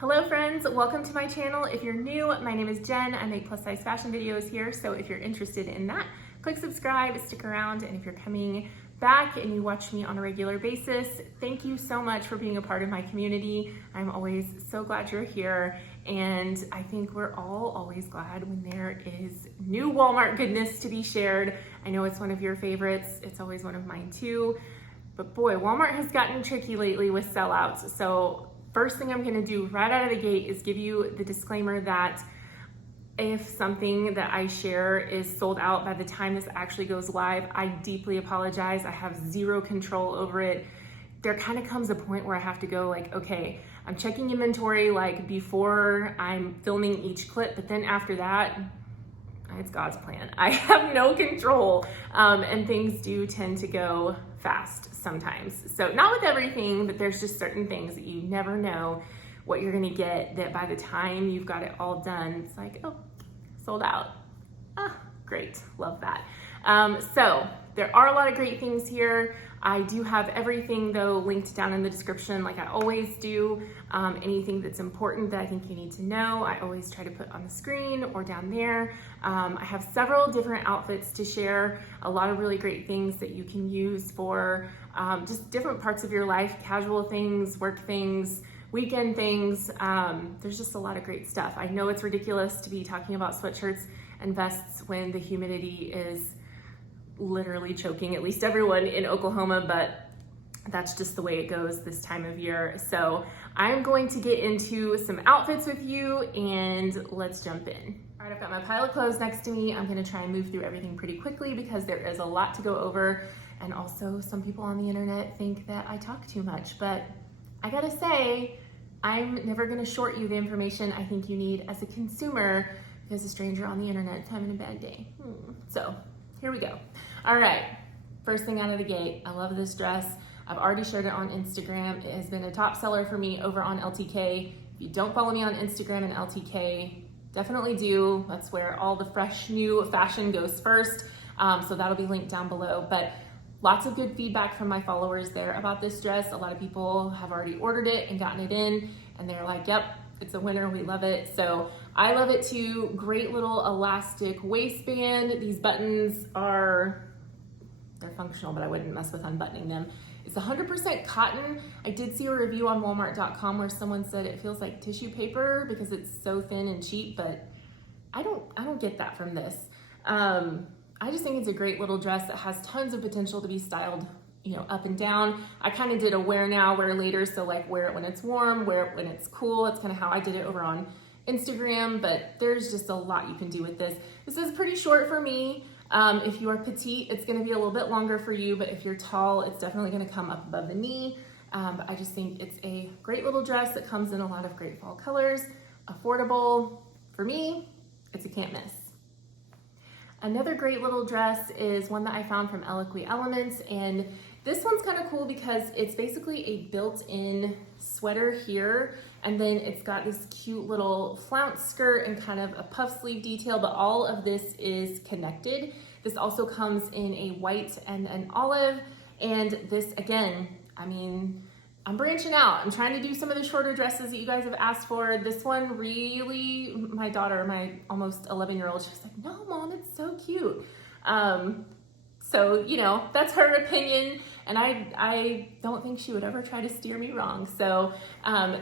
Hello friends, welcome to my channel. If you're new, my name is Jen. I make plus size fashion videos here, so if you're interested in that, click subscribe, stick around, and if you're coming back and you watch me on a regular basis, thank you so much for being a part of my community. I'm always so glad you're here, and I think we're all always glad when there is new Walmart goodness to be shared. I know it's one of your favorites. It's always one of mine too, but boy, Walmart has gotten tricky lately with sellouts. So first thing I'm gonna do right out of the gate is give you the disclaimer that if something that I share is sold out by the time this actually goes live, I deeply apologize. I have zero control over it. There kind of comes a point where I have to go like, okay, I'm checking inventory like before I'm filming each clip, but then after that, it's God's plan. I have no control, and things do tend to go fast sometimes. So not with everything, but there's just certain things that you never know what you're gonna get, that by the time you've got it all done, it's like, oh, sold out. Ah, great, love that. So there are a lot of great things here. I do have everything though linked down in the description like I always do. Anything that's important that I think you need to know, I always try to put on the screen or down there. I have several different outfits to share, a lot of really great things that you can use for just different parts of your life, casual things, work things, weekend things. There's just a lot of great stuff. I know it's ridiculous to be talking about sweatshirts and vests when the humidity is literally choking at least everyone in Oklahoma, but that's just the way it goes this time of year. So I'm going to get into some outfits with you and let's jump in. All right, I've got my pile of clothes next to me. I'm gonna try and move through everything pretty quickly because there is a lot to go over. And also some people on the internet think that I talk too much, but I gotta say, I'm never gonna short you the information I think you need as a consumer because a stranger on the internet is having a bad day. So here we go. All right, first thing out of the gate, I love this dress. I've already shared it on Instagram. It has been a top seller for me over on LTK. If you don't follow me on Instagram and LTK, definitely do. That's where all the fresh new fashion goes first. So that'll be linked down below. But lots of good feedback from my followers there about this dress. A lot of people have already ordered it and gotten it in, and they're like, yep, it's a winner, we love it. So I love it too. Great little elastic waistband. These buttons they're functional, but I wouldn't mess with unbuttoning them. It's 100% cotton. I did see a review on Walmart.com where someone said it feels like tissue paper because it's so thin and cheap, but I don't get that from this. I just think it's a great little dress that has tons of potential to be styled, you know, up and down. I kind of did a wear now, wear later. So like wear it when it's warm, wear it when it's cool. That's kind of how I did it over on Instagram, but there's just a lot you can do with this. This is pretty short for me. If you are petite, it's gonna be a little bit longer for you, but if you're tall, it's definitely gonna come up above the knee. But I just think it's a great little dress that comes in a lot of great fall colors, affordable. For me, it's a can't miss. Another great little dress is one that I found from Levi Elements, and this one's kind of cool because it's basically a built-in sweater here, and then it's got this cute little flounce skirt and kind of a puff sleeve detail, but all of this is connected. This also comes in a white and an olive, and this, again, I mean, I'm branching out. I'm trying to do some of the shorter dresses that you guys have asked for. This one really, my daughter, my almost 11-year-old, she's like, no, Mom, it's so cute. So, you know, that's her opinion, and I don't think she would ever try to steer me wrong. So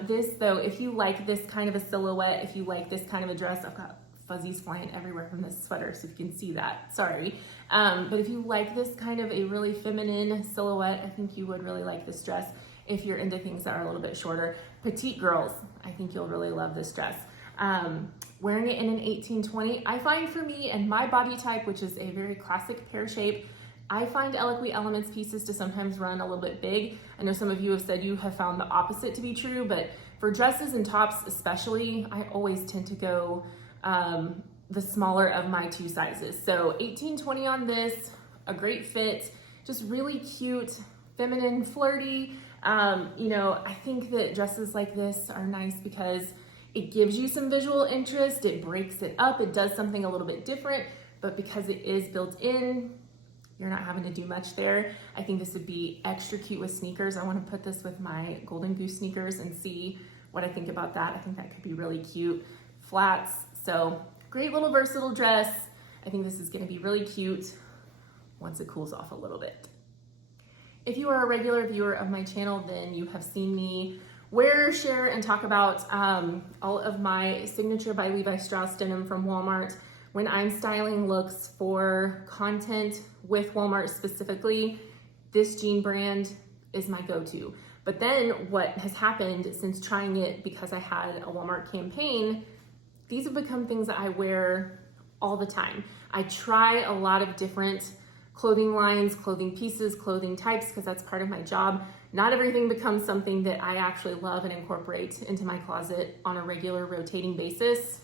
this, though, if you like this kind of a silhouette, if you like this kind of a dress, I've got fuzzies flying everywhere from this sweater, so if you can see that, sorry. But if you like this kind of a really feminine silhouette, I think you would really like this dress. If you're into things that are a little bit shorter. Petite girls, I think you'll really love this dress. Wearing it in an 18-20, I find for me and my body type, which is a very classic pear shape, I find Levi Elements pieces to sometimes run a little bit big. I know some of you have said you have found the opposite to be true, but for dresses and tops especially, I always tend to go the smaller of my two sizes. So 18-20 on this, a great fit, just really cute, feminine, flirty. You know, I think that dresses like this are nice because it gives you some visual interest, it breaks it up, it does something a little bit different, but because it is built in, you're not having to do much there. I think this would be extra cute with sneakers. I want to put this with my Golden Goose sneakers and see what I think about that. I think that could be really cute. Flats, so great little versatile dress. I think this is gonna be really cute once it cools off a little bit. If you are a regular viewer of my channel, then you have seen me wear, share, and talk about all of my signature by Levi Strauss denim from Walmart. When I'm styling looks for content with Walmart specifically, this jean brand is my go-to. But then what has happened since trying it, because I had a Walmart campaign, these have become things that I wear all the time. I try a lot of different clothing lines, clothing pieces, clothing types, because that's part of my job. Not everything becomes something that I actually love and incorporate into my closet on a regular rotating basis.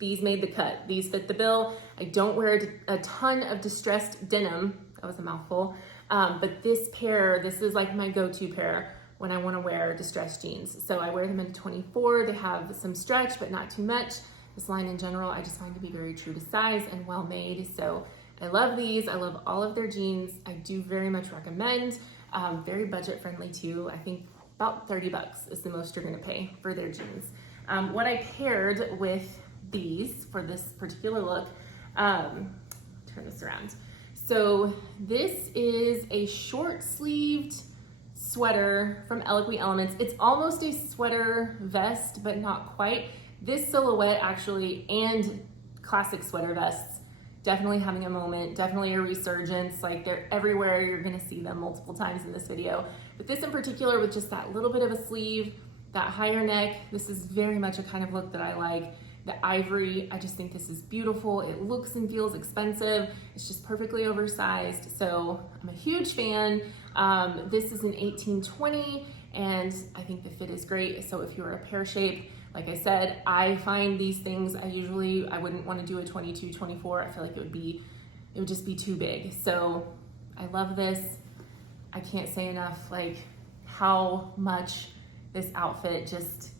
These made the cut. These fit the bill. I don't wear a ton of distressed denim. That was a mouthful. But this pair, this is like my go-to pair when I want to wear distressed jeans. So I wear them in 24. They have some stretch, but not too much. This line in general, I just find to be very true to size and well made. So I love these. I love all of their jeans. I do very much recommend. Very budget friendly too. I think about 30 bucks is the most you're gonna pay for their jeans. What I paired with these for this particular look, turn this around. So this is a short sleeved sweater from Eloquent Elements. It's almost a sweater vest, but not quite. This silhouette actually, and classic sweater vests, definitely having a moment, definitely a resurgence. Like they're everywhere. You're gonna see them multiple times in this video. But this in particular with just that little bit of a sleeve, that higher neck, this is very much a kind of look that I like. The ivory, I just think this is beautiful. It looks and feels expensive. It's just perfectly oversized. So I'm a huge fan. This is an 18-20 and I think the fit is great. So if you're a pear shape, like I said, I find these things, I wouldn't want to do a 22-24. I feel like it would just be too big. So I love this. I can't say enough like how much this outfit just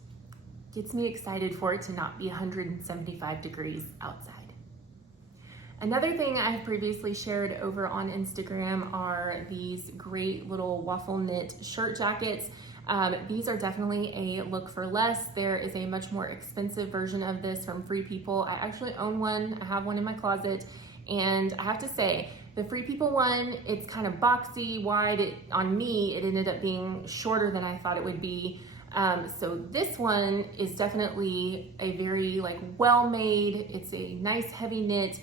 gets me excited for it to not be 175 degrees outside. Another thing I have previously shared over on Instagram are these great little waffle knit shirt jackets. These are definitely a look for less. There is a much more expensive version of this from Free People. I actually own one. I have one in my closet. And I have to say, the Free People one, it's kind of boxy, wide. On me, it ended up being shorter than I thought it would be. So this one is definitely a very well-made, it's a nice heavy knit.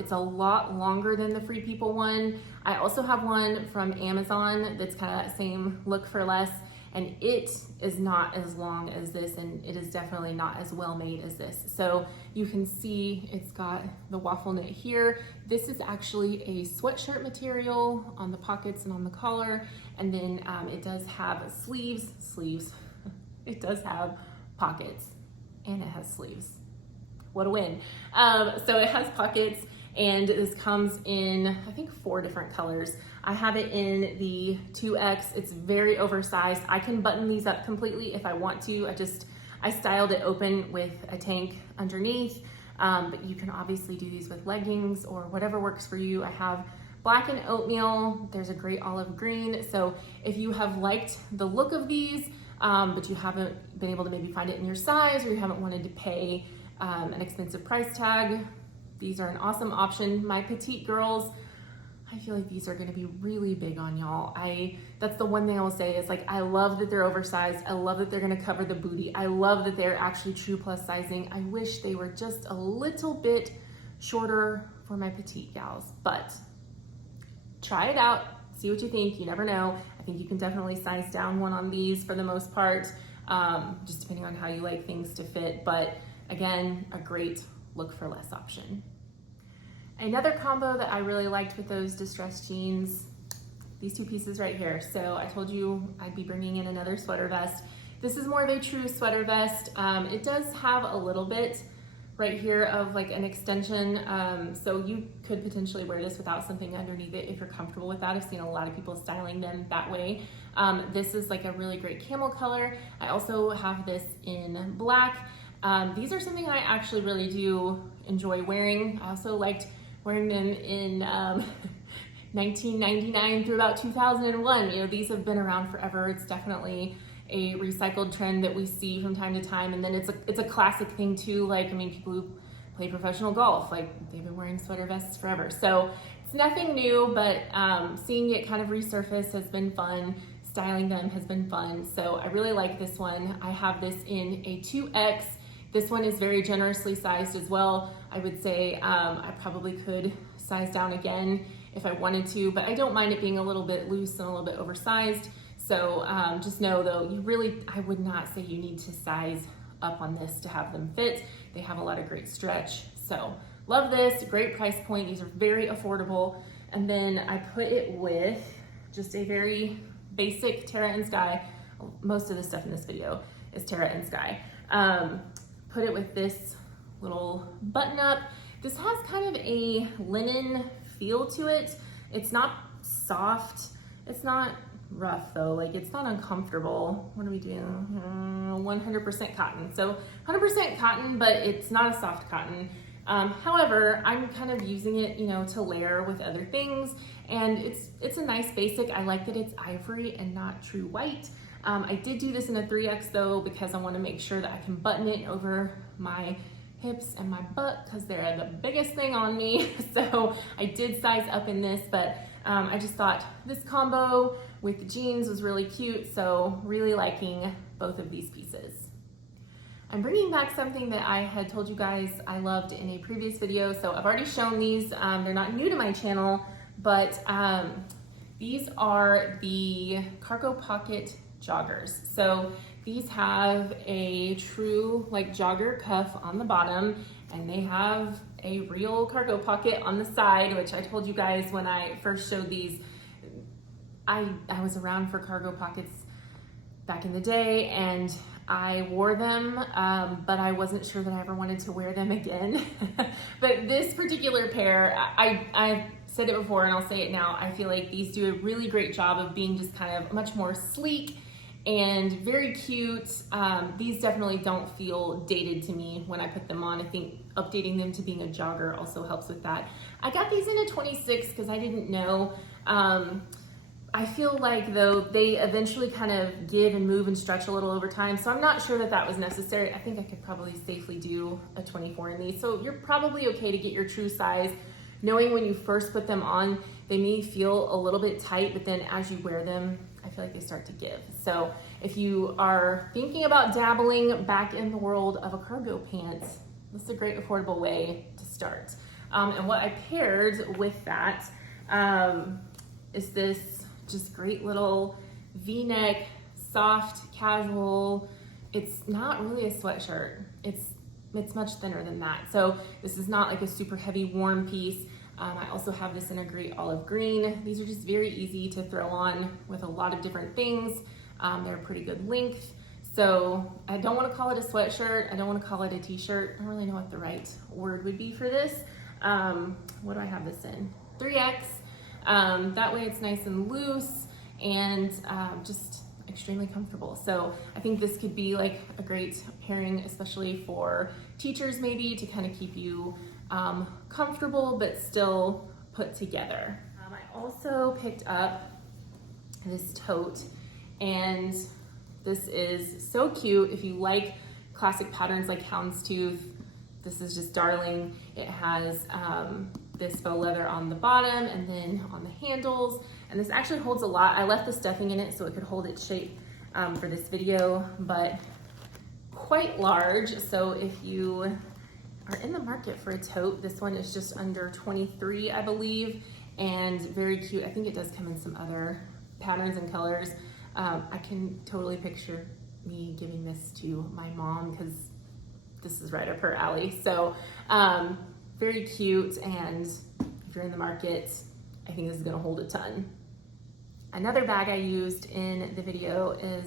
It's a lot longer than the Free People one. I also have one from Amazon that's kind of that same look for less, and it is not as long as this, and it is definitely not as well made as this. So you can see it's got the waffle knit here. This is actually a sweatshirt material on the pockets and on the collar, and then it does have sleeves. It does have pockets and it has sleeves. What a win. So it has pockets and this comes in, I think 4 different colors. I have it in the 2X. It's very oversized. I can button these up completely if I want to. I styled it open with a tank underneath, but you can obviously do these with leggings or whatever works for you. I have black and oatmeal. There's a great olive green. So if you have liked the look of these, but you haven't been able to maybe find it in your size, or you haven't wanted to pay an expensive price tag, these are an awesome option. My petite girls, I feel like these are gonna be really big on y'all. That's the one thing I will say is I love that they're oversized. I love that they're gonna cover the booty. I love that they're actually true plus sizing. I wish they were just a little bit shorter for my petite gals, but try it out, see what you think. You never know. I think you can definitely size down one on these for the most part, just depending on how you like things to fit. But again, a great look for less option. Another combo that I really liked with those distressed jeans, these 2 pieces right here. So I told you I'd be bringing in another sweater vest. This is more of a true sweater vest. It does have a little bit right here of an extension. So you could potentially wear this without something underneath it if you're comfortable with that. I've seen a lot of people styling them that way. This is a really great camel color. I also have this in black. These are something I actually really do enjoy wearing. I also liked wearing them in 1999 through about 2001. These have been around forever. It's definitely a recycled trend that we see from time to time. And then it's a classic thing too. Like, I mean, people who play professional golf, like they've been wearing sweater vests forever. So it's nothing new, but seeing it kind of resurface has been fun. Styling them has been fun. So I really like this one. I have this in a 2X. This one is very generously sized as well. I would say I probably could size down again if I wanted to, but I don't mind it being a little bit loose and a little bit oversized. So just know though, I would not say you need to size up on this to have them fit. They have a lot of great stretch. So love this, great price point. These are very affordable. And then I put it with just a very basic Terra and Sky. Most of the stuff in this video is Terra and Sky. Put it with this little button up. This has kind of a linen feel to it. It's not soft. It's not rough though. Like, it's not uncomfortable. What are we doing? 100% cotton. So 100% cotton, but it's not a soft cotton. However, I'm kind of using it, you know, to layer with other things, and it's a nice basic. I like that it's ivory and not true white. I did do this in a 3X though, because I want to make sure that I can button it over my hips and my butt, because they're the biggest thing on me. So I did size up in this, but I just thought this combo with the jeans was really cute. So really liking both of these pieces. I'm bringing back something that I had told you guys I loved in a previous video. So I've already shown these. They're not new to my channel, but these are the cargo pocket joggers. So these have a true like jogger cuff on the bottom, and they have a real cargo pocket on the side, which I told you guys when I first showed these. I was around for cargo pockets back in the day, and I wore them, but I wasn't sure that I ever wanted to wear them again. But this particular pair, I've said it before and I'll say it now, I feel like these do a really great job of being just kind of much more sleek and very cute. These definitely don't feel dated to me when I put them on. I think updating them to being a jogger also helps with that. I got these in a 26 because I didn't know. I feel like though they eventually kind of give and move and stretch a little over time, so I'm not sure that that was necessary. I think I could probably safely do a 24 in these. So you're probably okay to get your true size, knowing when you first put them on, they may feel a little bit tight, but then as you wear them, I feel like they start to give. So if you are thinking about dabbling back in the world of a cargo pant, this is a great affordable way to start. And what I paired with that is this just great little V-neck, soft, casual. It's not really a sweatshirt. It's much thinner than that. So this is not like a super heavy warm piece. I also have this in a great olive green. These are just very easy to throw on with a lot of different things. They're a pretty good length. So I don't want to call it a sweatshirt. I don't want to call it a t-shirt. I don't really know what the right word would be for this. What do I have this in? 3X. That way it's nice and loose and just extremely comfortable. So I think this could be like a great pairing, especially for teachers maybe, to kind of keep you comfortable but still put together. I also picked up this tote, and this is so cute. If you like classic patterns like houndstooth, this is just darling. It has this faux leather on the bottom and then on the handles, and this actually holds a lot. I left the stuffing in it so it could hold its shape for this video, but quite large. So if you are in the market for a tote, this one is just under 23, I believe, and very cute. I think it does come in some other patterns and colors. I can totally picture me giving this to my mom because this is right up her alley. So very cute, and if you're in the market, I think this is gonna hold a ton. Another bag I used in the video is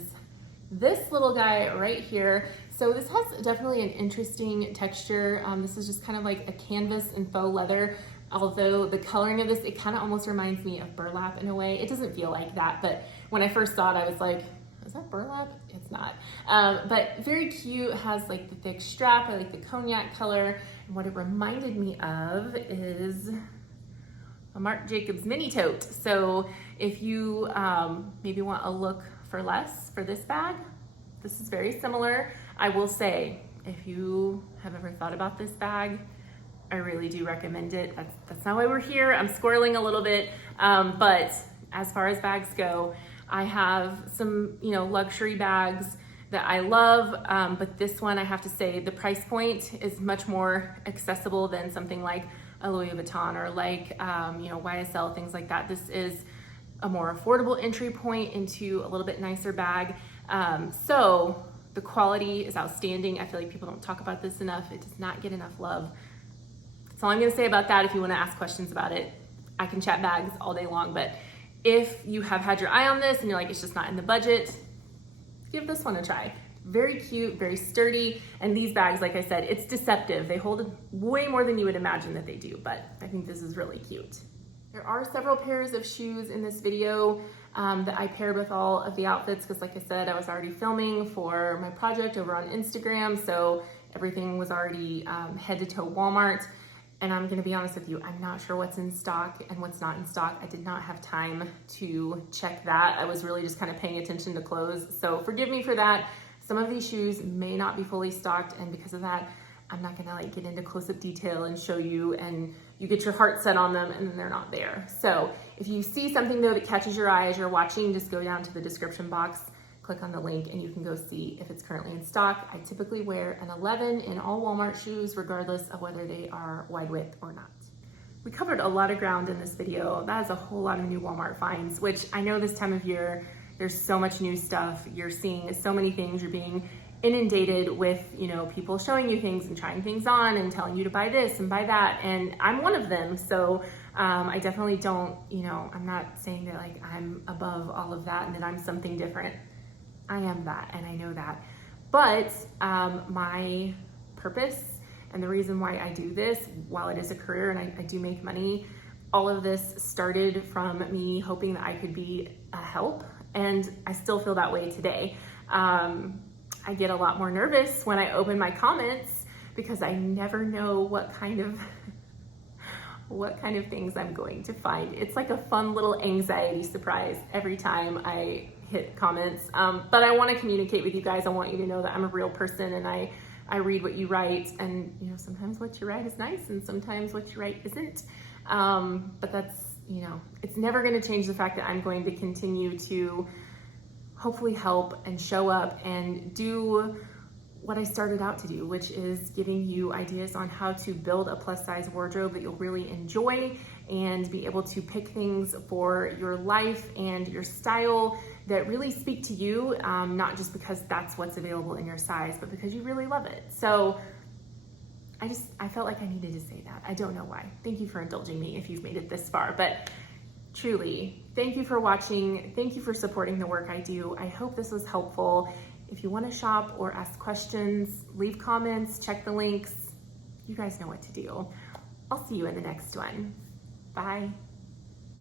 this little guy right here. So this has definitely an interesting texture. This is just kind of like a canvas and faux leather, although the coloring of this, it kind of almost reminds me of burlap in a way. It doesn't feel like that, but when I first saw it, I was like, is that burlap? It's not. But very cute, has like the thick strap. I like the cognac color. And what it reminded me of is a Marc Jacobs mini tote. So if you maybe want a look for less for this bag, This is very similar. I will say, if you have ever thought about this bag, I really do recommend it. That's not why we're here. I'm squirreling a little bit, but as far as bags go, I have some, luxury bags that I love, but this one, I have to say, the price point is much more accessible than something like a Louis Vuitton or like, YSL, things like that. This is a more affordable entry point into a little bit nicer bag. So the quality is outstanding. I feel like people don't talk about this enough. It does not get enough love. That's all I'm gonna say about that. If you wanna ask questions about it, I can chat bags all day long, but if you have had your eye on this and you're like, it's just not in the budget, give this one a try. Very cute, very sturdy, and these bags, like I said, it's deceptive. They hold way more than you would imagine that they do, but I think this is really cute. There are several pairs of shoes in this video that I paired with all of the outfits because, like I said, I was already filming for my project over on Instagram, so everything was already head to toe Walmart. And I'm gonna be honest with you, I'm not sure what's in stock and what's not in stock. I did not have time to check that. I was really just kind of paying attention to clothes. So forgive me for that. Some of these shoes may not be fully stocked, and because of that, I'm not gonna get into close-up detail and show you, and you get your heart set on them and then they're not there. So if you see something though that catches your eye as you're watching, just go down to the description box, click on the link, and you can go see if it's currently in stock. I typically wear an 11 in all Walmart shoes, regardless of whether they are wide width or not. We covered a lot of ground in this video. That is a whole lot of new Walmart finds, which I know this time of year, there's so much new stuff. You're seeing so many things. You're being inundated with, people showing you things and trying things on and telling you to buy this and buy that. And I'm one of them. So I definitely don't, I'm not saying that like I'm above all of that and that I'm something different. I am that, and I know that. But my purpose and the reason why I do this, while it is a career and I do make money, all of this started from me hoping that I could be a help, and I still feel that way today. I get a lot more nervous when I open my comments because I never know what kind of things I'm going to find. It's like a fun little anxiety surprise every time I hit comments, but I want to communicate with you guys. I want you to know that I'm a real person, and I read what you write, and sometimes what you write is nice and sometimes what you write isn't, but that's, it's never going to change the fact that I'm going to continue to hopefully help and show up and do what I started out to do, which is giving you ideas on how to build a plus size wardrobe that you'll really enjoy and be able to pick things for your life and your style that really speak to you, not just because that's what's available in your size, but because you really love it. So I felt like I needed to say that. I don't know why. Thank you for indulging me if you've made it this far, but truly, thank you for watching. Thank you for supporting the work I do. I hope this was helpful. If you want to shop or ask questions, leave comments, check the links. You guys know what to do. I'll see you in the next one. Bye.